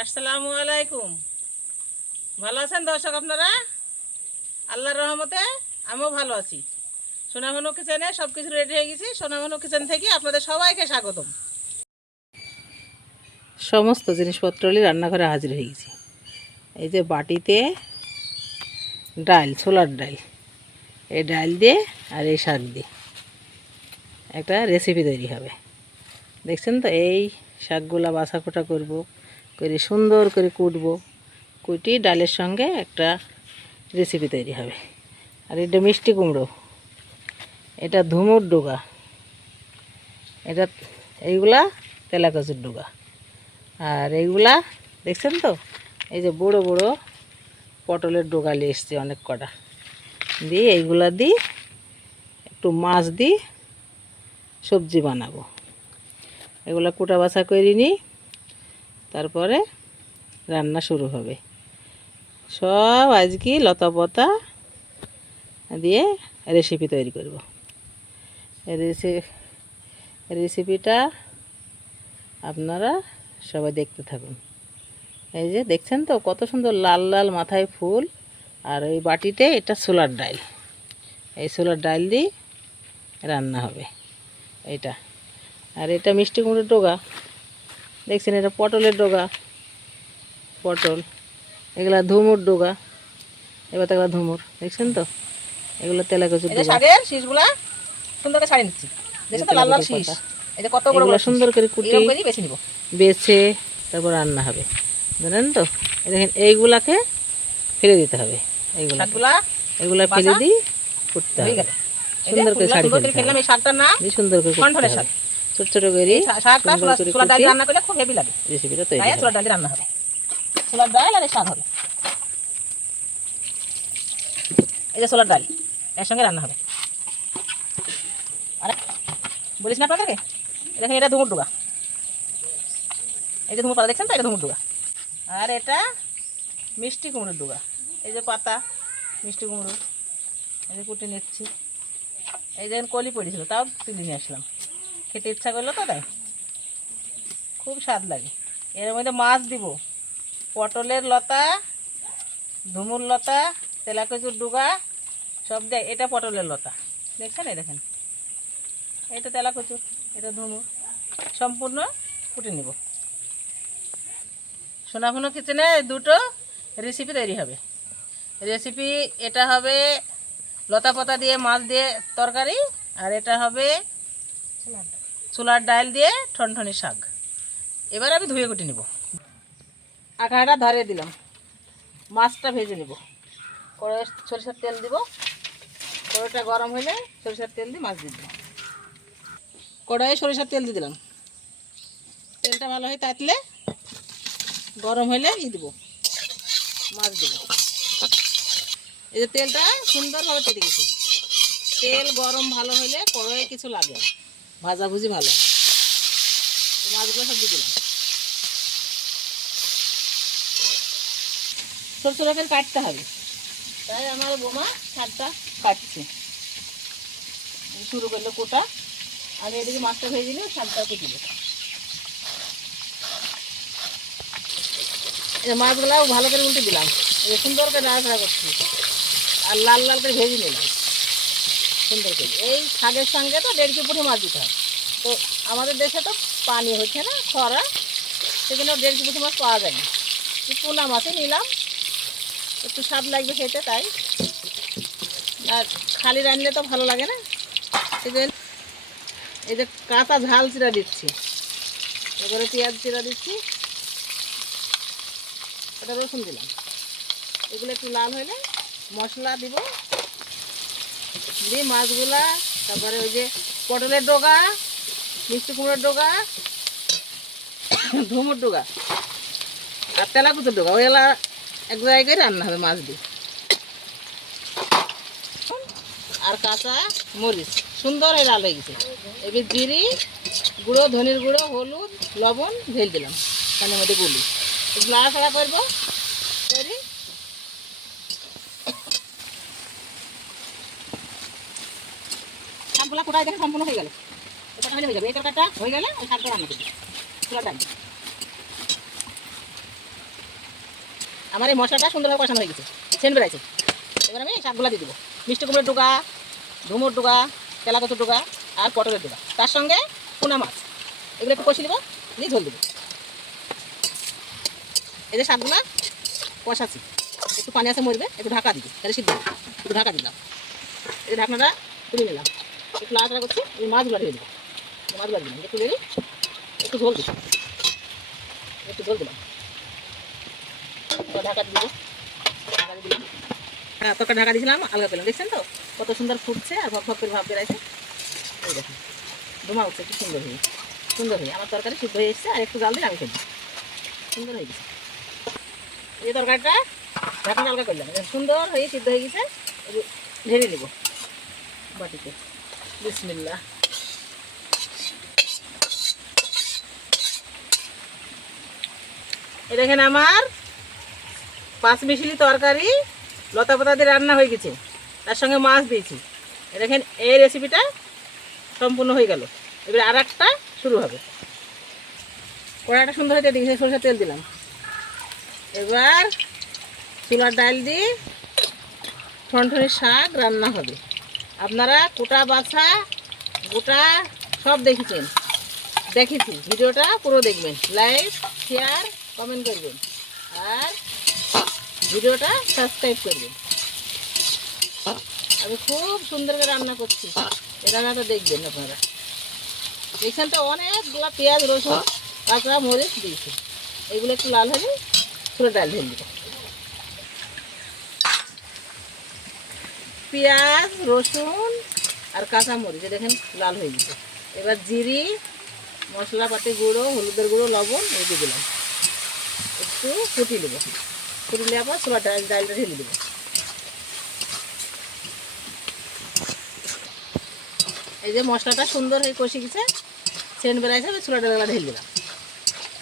আসসালামু আলাইকুম। ভালো আছেন দর্শক আপনারা? আল্লাহর রহমতে আমিও ভালো আছি। সোনামনু কিচেনে সব কিছু রেডি হয়ে গেছি। সোনামনু কিচেন থেকে আপনাদের সবাইকে স্বাগতম। সমস্ত জিনিসপত্রই রান্নাঘরে হাজির হয়ে গেছি। এই যে বাটিতে ডাল, ছোলার ডাল, এই ডাল দিয়ে আর এই শাক দিয়ে একটা রেসিপি তৈরি হবে। দেখছেন তো, এই শাকগুলা বাছা কোটা করবো, করে সুন্দর করে কুটবো, কুটি ডালের সঙ্গে একটা রেসিপি তৈরি হবে। আর এটা মিষ্টি কুমড়ো, এটা ধুমুর ডোগা, এটা এইগুলা তেলাকচুর ডোগা। আর এইগুলা দেখছেন তো, এই যে বড় বড় পটলের ডোগা নিয়ে এসছে অনেক কটা, দিয়ে এইগুলা দিয়ে একটু মাছ দিয়ে সবজি বানাবো। এগুলা কুটা বাছা করে নিই, তারপরে রান্না শুরু হবে। সব আজকে লতা পাতা দিয়ে রেসিপি তৈরি করব। রেসিপিটা আপনারা সবাই দেখতে থাকুন। এই যে দেখছেন তো, কত সুন্দর লাল লাল মাথায় ফুল। আর ওই বাটিতে এটা ছোলার ডাল, এই ছোলার ডাল দিয়ে রান্না হবে এইটা। আর এটা মিষ্টি কুমড়োর ডোগা, দেখছেন এটা পটলের ডোগা, পটল। এগুলা ধুমুর ডোগা, এবার এগুলো ধুমুর, দেখছেন তো, এগুলো তেলাকচুর ডোগা। শাকের শীষগুলা সুন্দর করে ছাড়িয়ে নিচ্ছি, দেখছেন তো লাল লাল শীষ। এই যে কত বড় বড় সুন্দর করে কুটি বেছে নিব, বেছে তারপর রান্না হবে, জানেন তো। দেখেন এইগুলাকে ফেলে দিতে হবে, এগুলা ফেলে দিই কুটতে হবে। সুন্দর করে ছাড়িয়ে ফেললাম। এই শাকটার নাম সুন্দর করে কণ্ঠনের শাক, ছোট ছোট করে শাকটা ছোলার ডাল রান্না করলে খুব হেভি লাগে। রেসিপিটা তৈরি হবে, ছোলার ডাল রান্না হবে, ছোলার ডাল আর শাক হবে। এই যে ছোলার ডাল এর সঙ্গে রান্না হবে। আরে বলিস না আপনাদেরকে, দেখেন এটা ধুমুর ডোগা, এই যে ধুমুর পাতা দেখছেন তো, এটা ধুমুর ডোগা। আর এটা মিষ্টি কুমড়োর ডোগা, এই যে পাতা মিষ্টি কুমড়ো, এই যে কুটে নিচ্ছি। এই যে কলি পড়েছিল, তাও তুলে নিয়ে আসলাম, খেতে ইচ্ছা করলো তো তাই, খুব স্বাদ লাগে। এর মধ্যে মাছ দিব, পটলের লতা, ধুমুর লতা, তেলাকচুর ডোগা সব দেয়। এটা পটলের লতা দেখছেন, এই দেখেন, এটা তেলাকচুর, এটা ধুমুর, সম্পূর্ণ কুটে নিব। সোনামনু কিচেনে দুটো রেসিপি তৈরি হবে। রেসিপি এটা হবে লতা পাতা দিয়ে মাছ দিয়ে তরকারি, আর এটা হবে ছোলার ডাল দিয়ে ঠনঠনি শাক। এবার আমি ধুয়ে কুটে নিব। আঁকাটা ধরিয়ে দিলাম, মাছটা ভেজে নিব। কড়াই সরিষার তেল দিব, কড়াইটা গরম হলে সরিষার তেল দিয়ে মাছ দিয়ে দিব। কড়াইয়ে সরিষার তেল দিয়ে দিলাম, তেলটা ভালো হয়ে তাতলে গরম হলে দিব মাছ দেব। এই যে তেলটা সুন্দরভাবে তেলে গেছে, তেল গরম ভালো হলে কড়াইয়ে কিছু লাগে, ভাজাভুজি ভালো। মাছগুলো সব দিয়ে দিলাম, ছোট ছোট করে কাটতে হবে, তাই আমার বোমা শাকটা কাটছে। শুরু করলো কোটা, আমি এদিকে মাছটা ভেজে নিয়ে শাকটা কুটিব। মাছগুলাও ভালো করে উল্টে দিলাম, সুন্দর করে নাড়াচাড়া করছি, আর লাল লাল করে ভেজে নিলাম সুন্দর করে। এই শাকের সঙ্গে তো 1.5 পুঁটি মাছ দিতে হয়। তো আমাদের দেশে তো পানি হচ্ছে না, খরা, সেখানে 1.5 পুঁটি মাছ পাওয়া যায় না। পোনা মাছই নিলাম, একটু স্বাদ লাগবে খেতে তাই। আর খালি রান্নলে তো ভালো লাগে না, সেজন্য এই যে কাঁচা ঝাল চিরা দিচ্ছি, এবারে পেঁয়াজ চিরা দিচ্ছি, ওটা রসুন দিলাম। এগুলো একটু লাল হলে মশলা দিব, দিয়ে মাছগুলা, তারপরে ওই যে পটলের ডোগা, মিষ্টি কুমড়োর ডোগা, ধুমুর ডোগা আর তেলাকুচুর ডোগা, ওইগুলা এক জায়গায় রান্না হবে মাছ দিয়ে। আর কাঁচা মরিচ সুন্দর হয়ে লাল হয়ে গেছে। এবার জিরি গুঁড়ো, ধনের গুঁড়ো, হলুদ, লবণ ঢেলে দিলাম তার মধ্যে গুলি, নাড়াচাড়া করবো করি। শাকগুলা কোটায় দেখে সম্পূর্ণ হয়ে গেল, এটা হয়ে যাবে। এই তরকারিটা হয়ে গেলে ওই শাকটা রান্না করবি, ছোলার ডাল। আমার এই মশলাটা সুন্দরভাবে কষানো হয়ে গেছে, সেন্ট বেড়াইছে। এবার আমি শাকগুলো দিয়ে দেবো, মিষ্টি কুমড়োর ডোকা, ধুমুর ডোকা, তেলাকচুর ডোকা আর পটলের ডোকা, তার সঙ্গে পোনা মাছ, এগুলো একটু কষি দেবো, দিয়ে ঝোল দেবো। এই যে শাকগুলা কষাচ্ছি, একটু পানি আছে মরবে, একটু ঢাকা দিবি, তাহলে সিদ্ধ হবে। একটু ঢাকা দিলাম, এই যে ঢাকনাটা তুলে নিলাম, একটু লাড়াচাড়া করছি, এই মাছগুলো ঢেলে দেবো। মাছগুলো দিলাম, একটু দেরি, একটু ঝোল দিলাম, একটু ঝোল দিলাম, ঢাকা দিয়ে দেবো, ঢাকা দিয়ে দিলাম। হ্যাঁ, তরকারি ঢাকা দিয়েছিলাম, আলগা পেলাম। দেখছেন তো কত সুন্দর ফুটছে আর ভক ভক করে ভাব বেড়াইছে। এই দেখুন ধোঁয়া উঠছে, একটু সুন্দর হয়ে সুন্দর হয়ে আমার তরকারি সিদ্ধ হয়ে এসছে। আর একটু জাল দিয়ে আমি ফেলবো, সুন্দর হয়ে গেছে। এই তরকারিটা ঢাকনা আলগা করলাম, সুন্দর হয়ে সিদ্ধ হয়ে গেছে। ঢেলে নেব বাটিতে। বিসমিল্লাহ। এই দেখেন আমার 5 মিশালি তরকারি লতা পাতা দিয়ে রান্না হয়ে গেছে, তার সঙ্গে মাছ দিয়েছি। এই দেখেন এই রেসিপিটা সম্পূর্ণ হয়ে গেল। এবার আর একটা শুরু হবে। কড়াইটা সুন্দর হয়ে দেখেছি, সরষের তেল দিলাম। এবার চুলার ডাল দিয়ে ঠনঠনি শাক রান্না হবে। আপনারা কোটা বাছা গোটা সব দেখেছি ভিডিওটা পুরো দেখবেন, লাইক শেয়ার কমেন্ট করবেন আর ভিডিওটা সাবস্ক্রাইব করবেন। আমি খুব সুন্দর করে রান্না করছি, এই রান্নাটা দেখবেন আপনারা। দেখছেন তো অনেকগুলো পেঁয়াজ রসুন কাঁচা মরিচ দিয়েছি, এগুলো একটু লাল হলে ছোটো ডাল ঢেলে দেবো। পেঁয়াজ রসুন আর কাঁচা মরিচ দেখেন লাল হয়ে গেছে। এবার জিরি মশলাপাতি গুঁড়ো, হলুদের গুঁড়ো, লবণ এই দিয়ে দিলাম, একটু ফুটিয়ে নেবো। ফুটিলে আবার ছোলা ডালটা ঢেলে দেবো। এই যে মশলাটা সুন্দর হয়ে কষে গেছে, সেন্ট বেড়াইছে, ছোলা ডালগুলো ঢেলে দিলাম।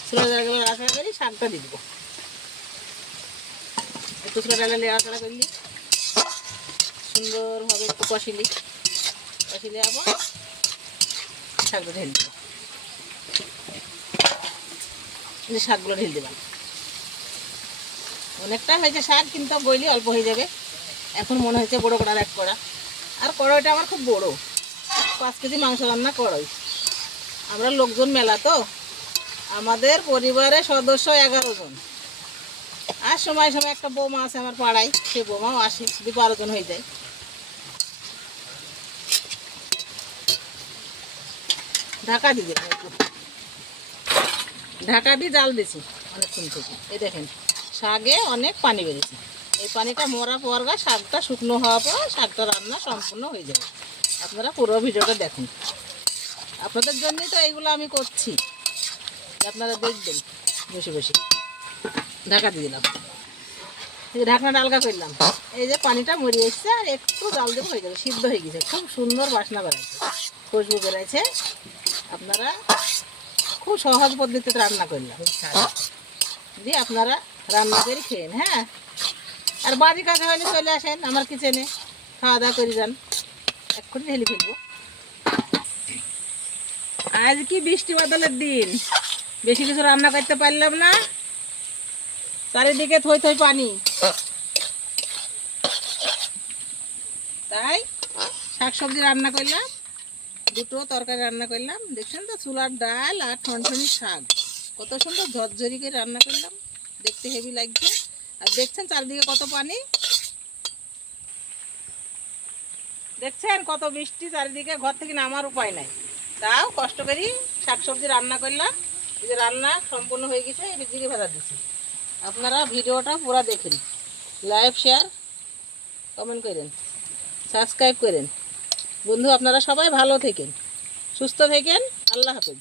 ছোলা ডালগুলো রাখা করি, শাকটা দিয়ে দেবো। একটু ছোলা ডালে আড়াচাড়া করলি, সুন্দরভাবে একটু কষিলে আবার শাকটা ঢেলে দেবো। শাকগুলো ঢেলে দেবেন। অনেকটা হয়েছে শাক, কিন্তু গইলে অল্প হয়ে যাবে। এখন মনে হচ্ছে বড়ো কড়ার এক কড়া, আর কড়াইটা আমার খুব বড়, 5 কেজি মাংস রান্না কড়াই। আমরা লোকজন মেলা তো, আমাদের পরিবারের সদস্য 11 জন। আর সময় সময় একটা বৌমা আছে আমার পাড়ায়, সে বৌমাও আসে, 12 জন হয়ে যায়। ঢাকা দিয়ে দেবো, ঢাকা দিয়ে জাল দিয়েছি অনেকক্ষণ থেকে। এই দেখেন শাকে অনেক পানি বেরিয়েছে, এই পানিটা মরা পর শাকটা শুকনো হওয়ার পর শাকটা রান্না সম্পূর্ণ হয়ে যাবে। আপনারা পুরো ভিডিওটা দেখুন, আপনাদের জন্যই তো এইগুলো আমি করছি, আপনারা দেখবেন বসে বসে। ঢাকা দিয়ে দিলাম, এই যে ঢাকনাটা আলগা করলাম। এই যে পানিটা মরিয়ে এসছে, আর একটু জাল দেবো, হয়ে যাবে, সিদ্ধ হয়ে গেছে। খুব সুন্দর বাসনা বেড়াইছে, খুশবু বেড়াইছে। আপনারা খুব সহজ পদ্ধতিতে রান্না করলাম, দিয়ে আপনারা রান্না করে খেয়েন। হ্যাঁ, আর বাড়ি কাছে হলে চলে আসেন আমার কিচেনে, খাওয়া দাওয়া করে যান। এক্ষুনি ঢেলে ফেলবো। আজ কি বৃষ্টি বাদলের দিন, বেশি কিছু রান্না করতে পারলাম না, চারিদিকে থই থই পানি, তাই শাকসবজি রান্না করলাম, দুটো তরকারি রান্না করলাম। দেখছেন তো চুলার ডাল আর ঠনঠনি শাক কত সুন্দর ঝরঝরি করে রান্না করলাম, দেখতে হেভি লাগছে। আর দেখছেন চারিদিকে কত পানি, দেখছেন কত বৃষ্টি চারিদিকে, ঘর থেকে নামার উপায় নাই, তাও কষ্ট করি শাকসবজি রান্না করলাম। এই যে রান্না সম্পূর্ণ হয়ে গেছে, এবার জিরে ভাজা দিচ্ছি। আপনারা ভিডিওটা পুরো দেখেন, লাইক শেয়ার কমেন্ট করেন, সাবস্ক্রাইব করেন। বন্ধু আপনারা সবাই ভালো থাকেন, সুস্থ থাকেন। আল্লাহ হাফেজ।